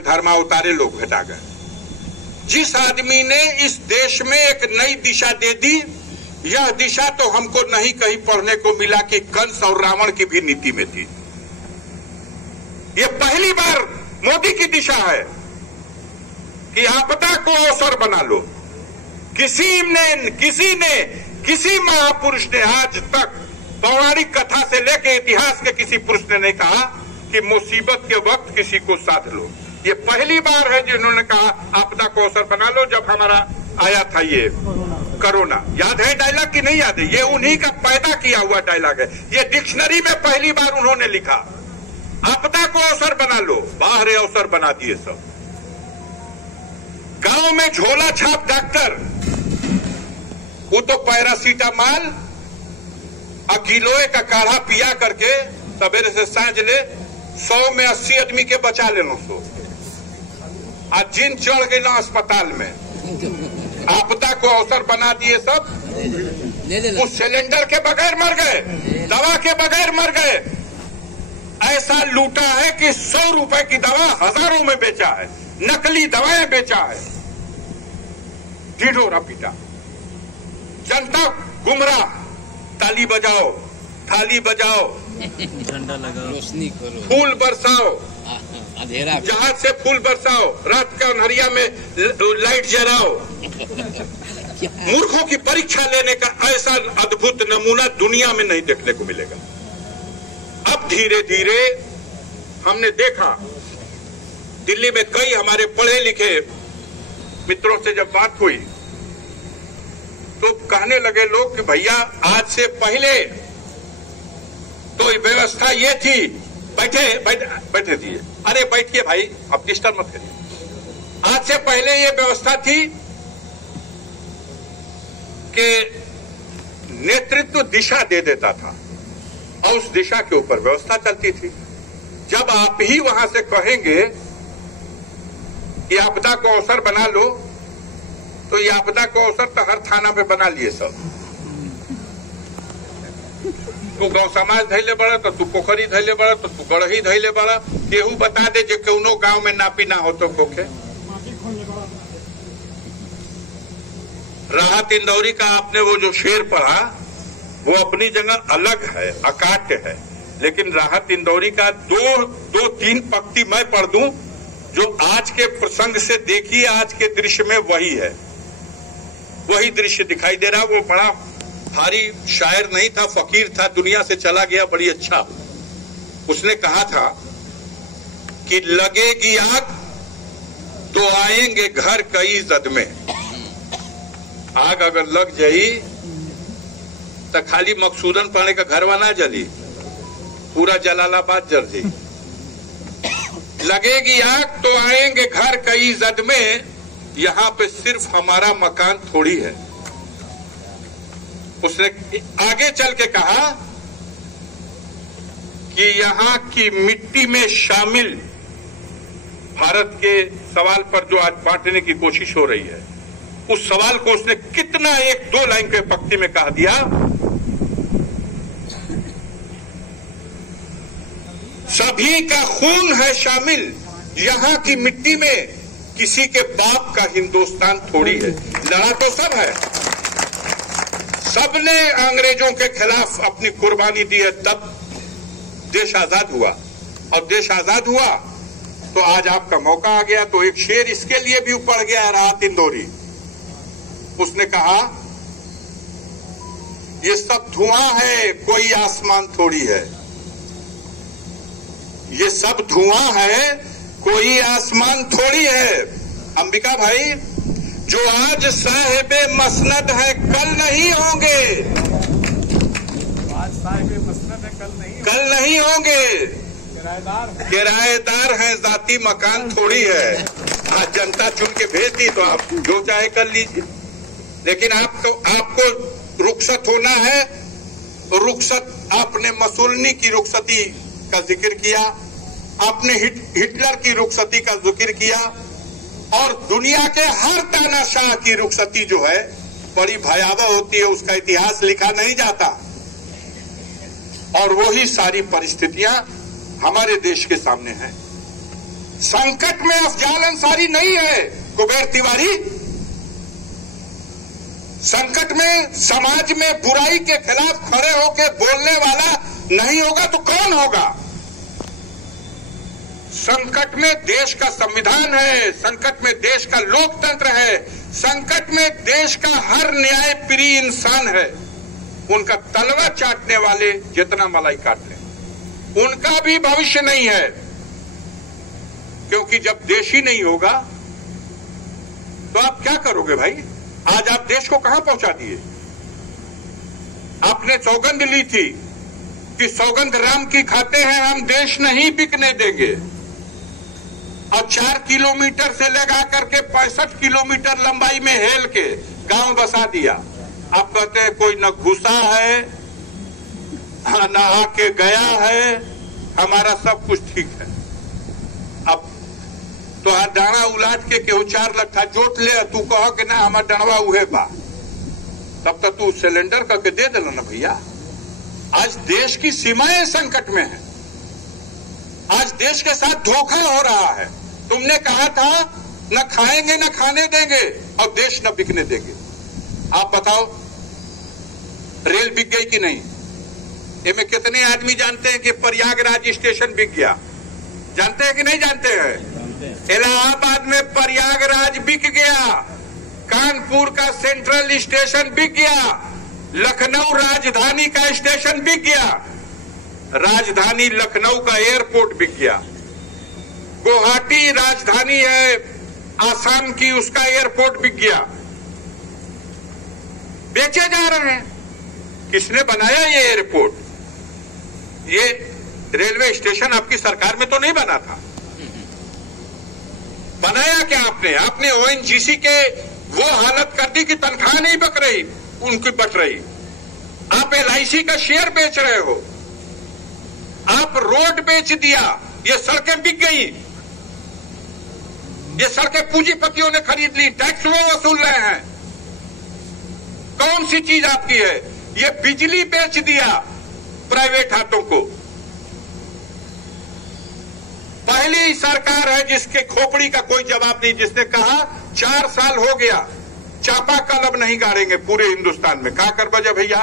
धर्मावतारे लोग भेटा गए। जिस आदमी ने इस देश में एक नई दिशा दे दी, यह दिशा तो हमको नहीं कहीं पढ़ने को मिला कि कंस और रावण की भी नीति में थी। ये पहली बार मोदी की दिशा है कि आपदा को अवसर बना लो। किसी महापुरुष ने आज तक पौराणिक कथा से लेकर इतिहास के किसी पुरुष ने नहीं कहा कि मुसीबत के वक्त किसी को साथ लो। ये पहली बार है जिन्होंने कहा आपदा को अवसर बना लो। जब हमारा आया था ये कोरोना, याद है डायलॉग की नहीं याद है? ये उन्हीं का पैदा किया हुआ डायलॉग है। ये डिक्शनरी में पहली बार उन्होंने लिखा, आपदा को अवसर बना लो। बाहर अवसर बना दिए सब। गांव में झोला छाप डॉक्टर, वो तो पैरासीटामॉल अकीलोए का काढ़ा पिया करके सवेरे से सांझ ले 100 में 80 आदमी के बचा ले लो। सो आज जिन चढ़ गए ना अस्पताल में, आपदा को अवसर बना दिए सब। उस सिलेंडर के बगैर मर गए, दवा के बगैर मर गए। ऐसा लूटा है कि 100 रुपए की दवा हजारों में बेचा है, नकली दवाएं बेचा है, ढिढोरा पीटा। जनता गुमराह, ताली बजाओ, थाली बजाओ, झंडा लगाओ, रोशनी करो, फूल बरसाओ, अंधेरा जहाज से फूल बरसाओ, रात का अंधेरिया में लाइट जलाओ। मूर्खों की परीक्षा लेने का ऐसा अद्भुत नमूना दुनिया में नहीं देखने को मिलेगा। अब धीरे धीरे हमने देखा, दिल्ली में कई हमारे पढ़े लिखे मित्रों से जब बात हुई तो कहने लगे लोग कि भैया आज से पहले तो व्यवस्था ये थी, बैठे थी। अरे बैठिए भाई, अब डिस्टर्ब मत करिए। आज से पहले ये व्यवस्था थी कि नेतृत्व दिशा दे देता था और उस दिशा के ऊपर व्यवस्था चलती थी। जब आप ही वहां से कहेंगे कि आपदा को अवसर बना लो, तो ये आपदा को अवसर तो हर थाना पे बना लिए सब। तू गांव समाज धैले बड़ा तो तू पोखरी धैले बड़ा तो तू गढ़ही धैले बड़ा। केहू बता दे जो कौनो गांव में नापी ना हो तो कोखे। राहत इंदौरी का आपने वो जो शेर पढ़ा, वो अपनी जगह अलग है, अकाट्य है। लेकिन राहत इंदौरी का दो तीन पंक्ति मैं पढ़ दूं जो आज के प्रसंग से देखिए, आज के दृश्य में वही है, वही दृश्य दिखाई दे रहा। वो बड़ा भारी शायर नहीं था, फकीर था, दुनिया से चला गया, बड़ी अच्छा। उसने कहा था कि लगेगी आग तो आएंगे घर कई जद में। आग अगर लग जाई तो खाली मकसूदन पाने का घरवा ना जली, पूरा जलालाबाद जल जाई। लगेगी आग तो आएंगे घर कई जद में, यहां पे सिर्फ हमारा मकान थोड़ी है। उसने आगे चल के कहा कि यहां की मिट्टी में शामिल, भारत के सवाल पर जो आज बांटने की कोशिश हो रही है, उस सवाल को उसने कितना 1-2 लाइन के पंक्ति में कहा दिया। सभी का खून है शामिल यहां की मिट्टी में, किसी के बाप का हिंदुस्तान थोड़ी है। लड़ा तो सब है, सबने अंग्रेजों के खिलाफ अपनी कुर्बानी दी है, तब देश आजाद हुआ। और देश आजाद हुआ तो आज आपका मौका आ गया। तो एक शेर इसके लिए भी पड़ गया है, राहत इंदौरी। उसने कहा ये सब धुआं है, कोई आसमान थोड़ी है। ये सब धुआं है, कोई आसमान थोड़ी है। अंबिका भाई, जो आज साहिबे मसनद है कल नहीं होंगे, आज साहिबे मसनद है कल नहीं होंगे। किराएदार हैं, जाती मकान थोड़ी है। आज जनता चुन के भेज दी तो आप जो चाहे कर लीजिए। लेकिन आपको रुखसत होना है। रुखसत, आपने मसूलनी की रुखसती का जिक्र किया, आपने हिटलर की रुखसती का जिक्र किया, और दुनिया के हर तानाशाह की रुखसती जो है बड़ी भयावह होती है, उसका इतिहास लिखा नहीं जाता। और वही सारी परिस्थितियां हमारे देश के सामने हैं। संकट में अफजाल अंसारी नहीं है कुबेर तिवारी। संकट में समाज में बुराई के खिलाफ खड़े होकर बोलने वाला नहीं होगा तो कौन होगा? संकट में देश का संविधान है, संकट में देश का लोकतंत्र है, संकट में देश का हर न्याय प्रिय इंसान है। उनका तलवा चाटने वाले जितना मलाई काट लें, उनका भी भविष्य नहीं है। क्योंकि जब देश ही नहीं होगा तो आप क्या करोगे भाई? आज आप देश को कहां पहुंचा दिए? आपने सौगंध ली थी कि सौगंध राम की खाते हैं, हम देश नहीं बिकने देंगे, और 4 किलोमीटर से लगा करके 65 किलोमीटर लंबाई में हेल के गांव बसा दिया। आप कहते हैं कोई न घुसा है न आके गया है, हमारा सब कुछ ठीक है। अब तो डाणा उलाट के केहू 4 लट्ठा जोट ले, तू कह के ना हमारा डणवा उहे बा, तब तक तू सिलेंडर करके दे देना ना भैया। आज देश की सीमाएं संकट में है, आज देश के साथ धोखा हो रहा है। तुमने कहा था न खाएंगे न खाने देंगे और देश न बिकने देंगे। आप बताओ रेल बिक गई कि नहीं? इनमें कितने आदमी जानते हैं कि प्रयागराज स्टेशन बिक गया? जानते हैं कि नहीं जानते हैं? इलाहाबाद में प्रयागराज बिक गया, कानपुर का सेंट्रल स्टेशन बिक गया, लखनऊ राजधानी का स्टेशन बिक गया, राजधानी लखनऊ का एयरपोर्ट बिक गया, गुवाहाटी राजधानी है आसाम की, उसका एयरपोर्ट बिक गया। बेचे जा रहे हैं। किसने बनाया ये एयरपोर्ट? ये रेलवे स्टेशन आपकी सरकार में तो नहीं बना था। बनाया क्या आपने? आपने ओएनजीसी के वो हालत कर दी कि तनख्वाह नहीं बच रही, उनकी बच रही। आप एलआईसी का शेयर बेच रहे हो, आप रोड बेच दिया, ये सड़कें बिक गई, ये सड़कें पूंजीपतियों ने खरीद ली, टैक्स वो वसूल रहे हैं। कौन सी चीज आपकी है? ये बिजली बेच दिया प्राइवेट हाथों को। पहली सरकार है जिसके खोपड़ी का कोई जवाब नहीं, जिसने कहा 4 साल हो गया चापाकल अब नहीं गाड़ेंगे पूरे हिंदुस्तान में। का कर बजा भैया?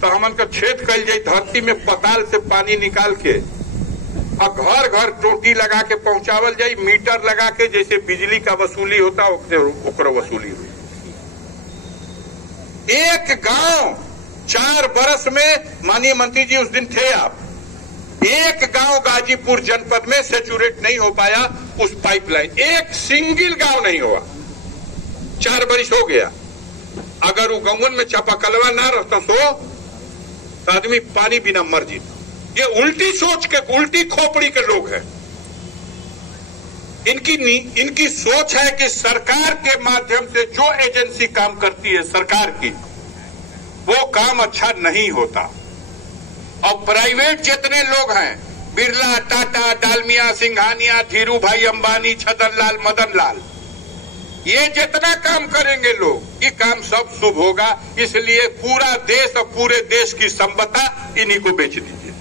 तो हमन का छेद कल जाई धरती में, पताल से पानी निकाल के और घर घर टोटी लगा के पहुंचावल जाई, मीटर लगा के, जैसे बिजली का वसूली होता ओकरा वसूली हुई। एक गांव 4 बरस में, माननीय मंत्री जी उस दिन थे आप, एक गांव गाजीपुर जनपद में सेचुरेट नहीं हो पाया उस पाइपलाइन। एक सिंगल गांव नहीं हुआ, 4 बरिस हो गया। अगर वो गांवन में चापाकलवा ना रहता तो आदमी पानी बिना मर जीता। ये उल्टी सोच के, उल्टी खोपड़ी के लोग हैं। इनकी सोच है कि सरकार के माध्यम से जो एजेंसी काम करती है सरकार की, वो काम अच्छा नहीं होता। और प्राइवेट जितने लोग हैं, बिरला, टाटा, डालमिया, सिंघानिया, धीरू भाई अंबानी, छतन लाल, मदन लाल, ये जितना काम करेंगे लोग, ये काम सब शुभ होगा। इसलिए पूरा देश और पूरे देश की संपदा इन्हीं को बेच दीजिए।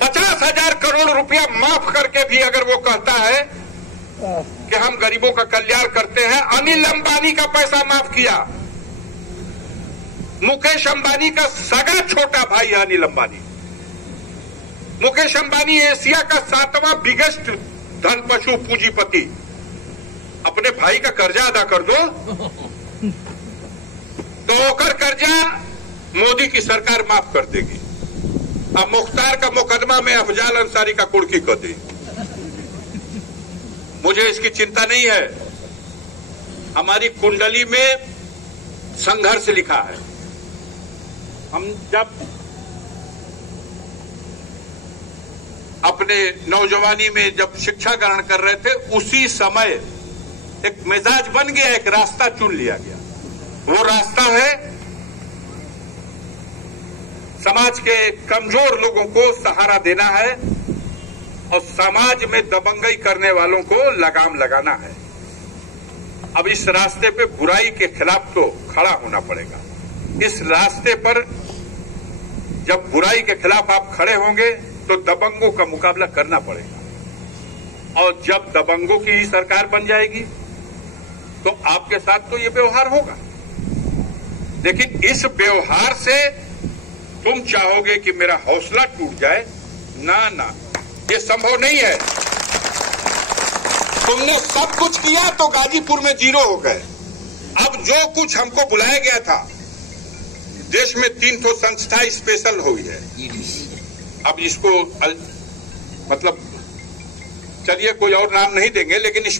50,000 करोड़ रुपया माफ करके भी अगर वो कहता है कि हम गरीबों का कल्याण करते हैं, अनिल अंबानी का पैसा माफ किया। मुकेश अंबानी का सगा छोटा भाई है अनिल अंबानी। मुकेश अंबानी एशिया का 7वां बिगेस्ट धन पशु पूंजीपति। अपने भाई का कर्जा अदा कर दो तो ओकर कर्जा मोदी की सरकार माफ कर देगी। अब मुख्तार का मुकदमा में अफजाल अंसारी का कुर्की कर दी। मुझे इसकी चिंता नहीं है। हमारी कुंडली में संघर्ष लिखा है। हम जब अपने नौजवानी में जब शिक्षा ग्रहण कर रहे थे, उसी समय एक मिजाज बन गया, एक रास्ता चुन लिया गया। वो रास्ता है समाज के कमजोर लोगों को सहारा देना है और समाज में दबंगई करने वालों को लगाम लगाना है। अब इस रास्ते पे बुराई के खिलाफ तो खड़ा होना पड़ेगा। इस रास्ते पर जब बुराई के खिलाफ आप खड़े होंगे तो दबंगों का मुकाबला करना पड़ेगा। और जब दबंगों की ही सरकार बन जाएगी तो आपके साथ तो ये व्यवहार होगा। लेकिन इस व्यवहार से तुम चाहोगे कि मेरा हौसला टूट जाए, ना ना, ये संभव नहीं है। तुमने सब कुछ किया तो गाजीपुर में 0 हो गए। अब जो कुछ हमको बुलाया गया था, देश में 3 संस्था स्पेशल हुई है। अब इसको मतलब चलिए कोई और नाम नहीं देंगे, लेकिन